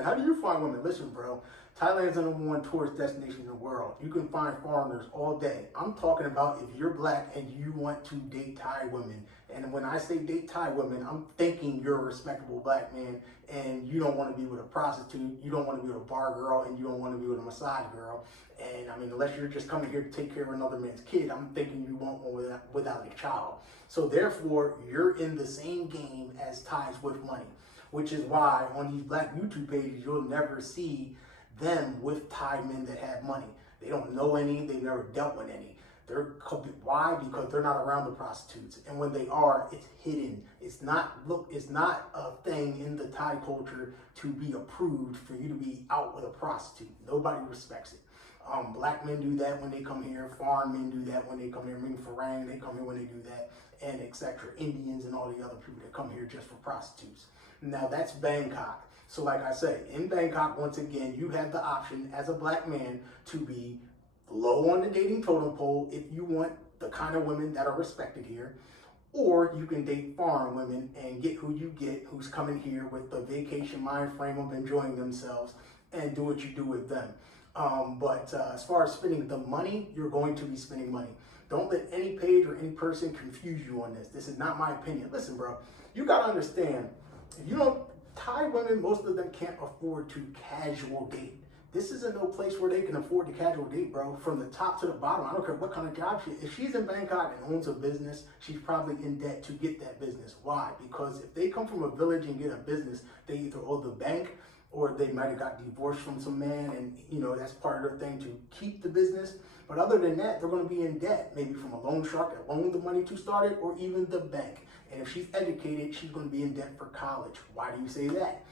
Thailand. How do you find women? Listen, bro, Thailand's the #1 tourist destination in the world. You can find foreigners all day. I'm talking about if you're black and you want to date Thai women. And when I say date Thai women, I'm thinking you're a respectable black man and you don't want to be with a prostitute, you don't want to be with a bar girl, and you don't want to be with a massage girl. And I mean, unless you're just coming here to take care of another man's kid, I'm thinking you want one without a child. So therefore, you're in the same game as Thais with money, which is why on these black YouTube pages, you'll never see them with Thai men that have money. They don't know any, they've never dealt with any. Why? Because they're not around the prostitutes. And when they are, it's hidden. It's not a thing in the Thai culture to be approved for you to be out with a prostitute. Nobody respects it. Black men do that when they come here. Foreign men do that when they come here. I mean, Farang, they come here when they do that, and etc. Indians and all the other people that come here just for prostitutes. Now that's Bangkok. So like I say, in Bangkok, once again, you have the option as a black man to be low on the dating totem pole if you want the kind of women that are respected here, or you can date foreign women and get who you get, who's coming here with the vacation mind frame of enjoying themselves, and do what you do with them. But as far as spending the money, you're going to be spending money. Don't let any page or any person confuse you on this. This is not my opinion. Listen, bro, you got to understand, if you don't, Thai women, most of them can't afford to casual date. This isn't no place where they can afford to casual date, bro. From the top to the bottom, I don't care what kind of job she is. If she's in Bangkok and owns a business, she's probably in debt to get that business. Why? Because if they come from a village and get a business, they either owe the bank or they might have got divorced from some man, and that's part of their thing to keep the business. But other than that, they're going to be in debt, maybe from a loan shark that loaned the money to start it, or even the bank. And if she's educated, she's going to be in debt for college. Why do you say that?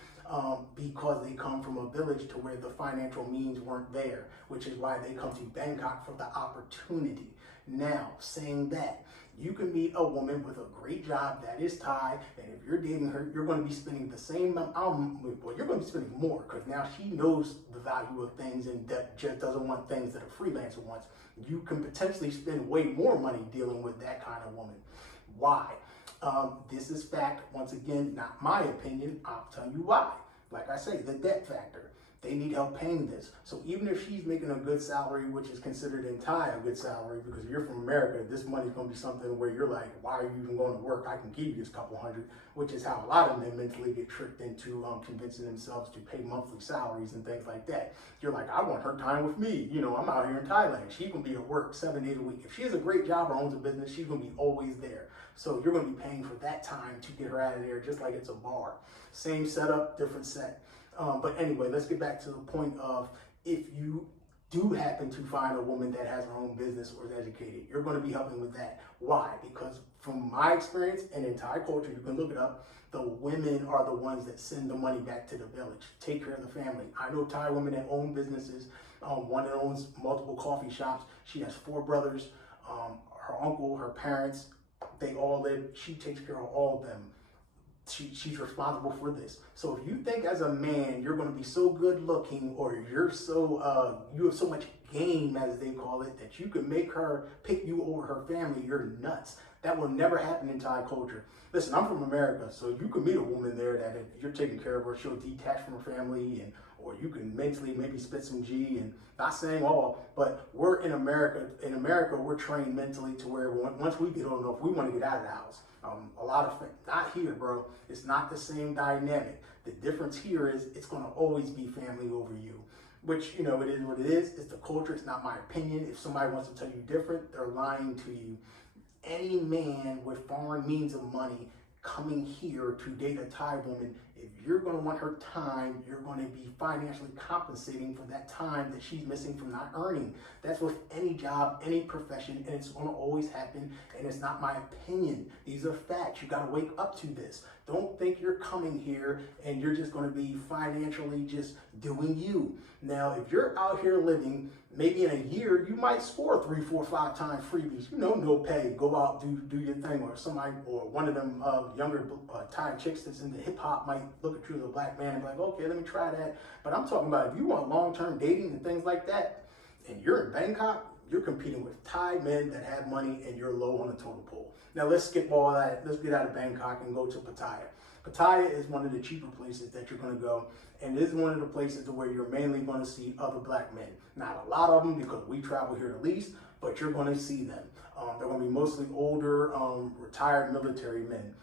Because they come from a village to where the financial means weren't there, which is why they come to Bangkok for the opportunity. Now, saying that, you can meet a woman with a great job that is Thai, and if you're dating her, you're going to be spending the same amount, you're going to be spending more, because now she knows the value of things and just doesn't want things that a freelancer wants. You can potentially spend way more money dealing with that kind of woman. Why? This is fact. Once again, not my opinion. I'll tell you why. Like I say, the debt factor. They need help paying this. So even if she's making a good salary, which is considered in Thai a good salary, because if you're from America, this money's going to be something where you're like, why are you even going to work? I can give you this couple hundred, which is how a lot of men mentally get tricked into convincing themselves to pay monthly salaries and things like that. You're like, I want her time with me. I'm out here in Thailand. She's going to be at work 7 days a week. If she has a great job or owns a business, she's going to be always there. So you're going to be paying for that time to get her out of there, just like it's a bar. Same setup, different set. But anyway, let's get back to the point of, if you do happen to find a woman that has her own business or is educated, you're going to be helping with that. Why? Because from my experience and in Thai culture, you can look it up, the women are the ones that send the money back to the village, take care of the family. I know Thai women that own businesses. One that owns multiple coffee shops. She has 4 brothers, her uncle, her parents, they all live. She takes care of all of them. She's responsible for this. So if you think as a man you're going to be so good looking, or you're so you have so much game, as they call it, that you can make her pick you over her family, you're nuts. That will never happen in Thai culture. Listen, I'm from America, so you can meet a woman there that if you're taking care of her, she'll detach from her family, or you can mentally maybe spit some G, and not saying all, but we're in America. In America, we're trained mentally to where once we get old enough, we want to get out of the house. A lot of, not here, bro. It's not the same dynamic. The difference here is it's going to always be family over you, which, it is what it is. It's the culture. It's not my opinion. If somebody wants to tell you different, they're lying to you. Any man with foreign means of money coming here to date a Thai woman, if you're going to want her time, you're going to be financially compensating for that time that she's missing from not earning. That's with any job, any profession, and it's going to always happen, and it's not my opinion. These are facts. You got to wake up to this. Don't think you're coming here and you're just going to be financially just doing you. Now, if you're out here living, maybe in a year, you might score 3, 4, 5 times freebies. No pay. Go out, do your thing. Or somebody, or one of them younger Thai chicks that's into hip hop might look at you as a black man and be like, okay, let me try that. But I'm talking about if you want long-term dating and things like that, and you're in Bangkok, you're competing with Thai men that have money, and you're low on the totem pole. Now let's skip all that. Let's get out of Bangkok and go to Pattaya. Pattaya is one of the cheaper places that you're going to go, and this is one of the places where you're mainly going to see other black men. Not a lot of them because we travel here the least, but you're going to see them. They're going to be mostly older, retired military men.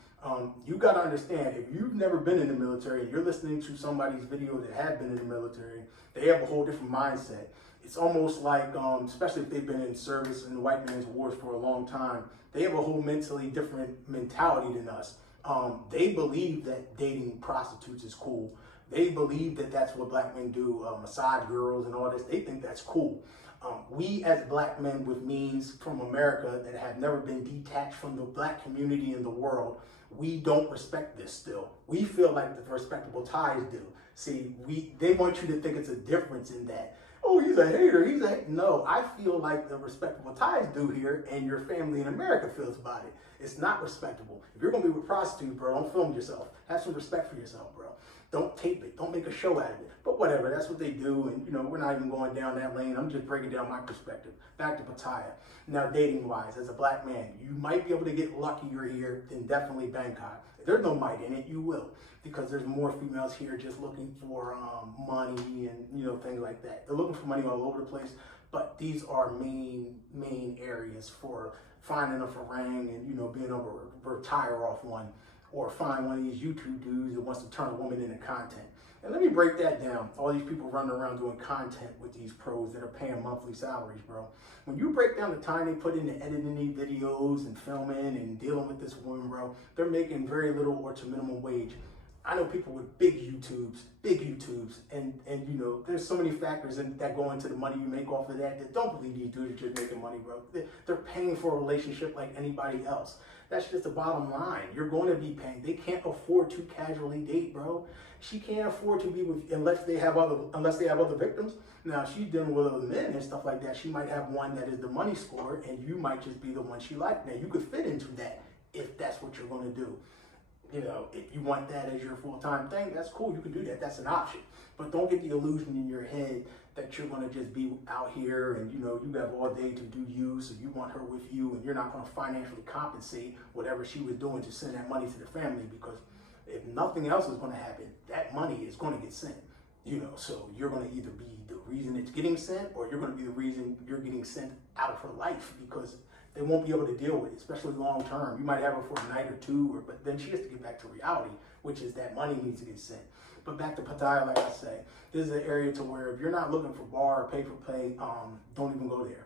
You got to understand, if you've never been in the military and you're listening to somebody's video that have been in the military, they have a whole different mindset. It's almost like, especially if they've been in service in the white man's wars for a long time, they have a whole mentally different mentality than us. They believe that dating prostitutes is cool. They believe that that's what black men do, massage girls and all this. They think that's cool. We as black men with means from America that have never been detached from the black community in the world, we don't respect this still. We feel like the respectable Thais do. See, they want you to think it's a difference in that. Oh, he's a hater. No, I feel like the respectable Thais do here, and your family in America feels about it. It's not respectable. If you're going to be with prostitutes, bro, don't film yourself. Have some respect for yourself, bro. Don't tape it. Don't make a show out of it. But whatever, that's what they do, and we're not even going down that lane. I'm just breaking down my perspective. Back to Pattaya. Now, dating-wise, as a black man, you might be able to get luckier here than definitely Bangkok. If there's no might in it, you will, because there's more females here just looking for money and things like that. They're looking for money all over the place, but these are main areas for finding a farang and being able to retire off one, or find one of these YouTube dudes that wants to turn a woman into content. And let me break that down. All these people running around doing content with these pros that are paying monthly salaries, bro. When you break down the time they put into editing these videos and filming and dealing with this woman, bro, they're making very little or to minimum wage. I know people with big YouTubes, and there's so many factors that go into the money you make off of that don't believe these dudes are just making money, bro. They're paying for a relationship like anybody else. That's just the bottom line. You're going to be paying. They can't afford to casually date, bro. She can't afford to be with unless they have other victims. Now, if she's dealing with other men and stuff like that, she might have one that is the money scorer, and you might just be the one she likes. Now, you could fit into that if that's what you're going to do. If you want that as your full-time thing, that's cool. You can do that. That's an option. But don't get the illusion in your head that you're going to just be out here and, you have all day to do you, so you want her with you, and you're not going to financially compensate whatever she was doing to send that money to the family, because if nothing else is going to happen, that money is going to get sent. So you're going to either be the reason it's getting sent, or you're going to be the reason you're getting sent out of her life, because they won't be able to deal with it, especially long term. You might have her for a night or two, but then she has to get back to reality, which is that money needs to get sent. But back to Pattaya, like I say, this is an area to where if you're not looking for bar or pay for play, don't even go there.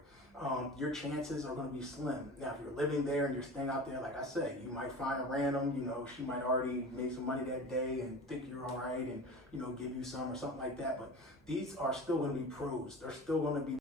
Your chances are going to be slim. Now, if you're living there and you're staying out there, like I say, you might find a random, she might already make some money that day and think you're all right and, give you some or something like that. But these are still going to be pros. They're still going to be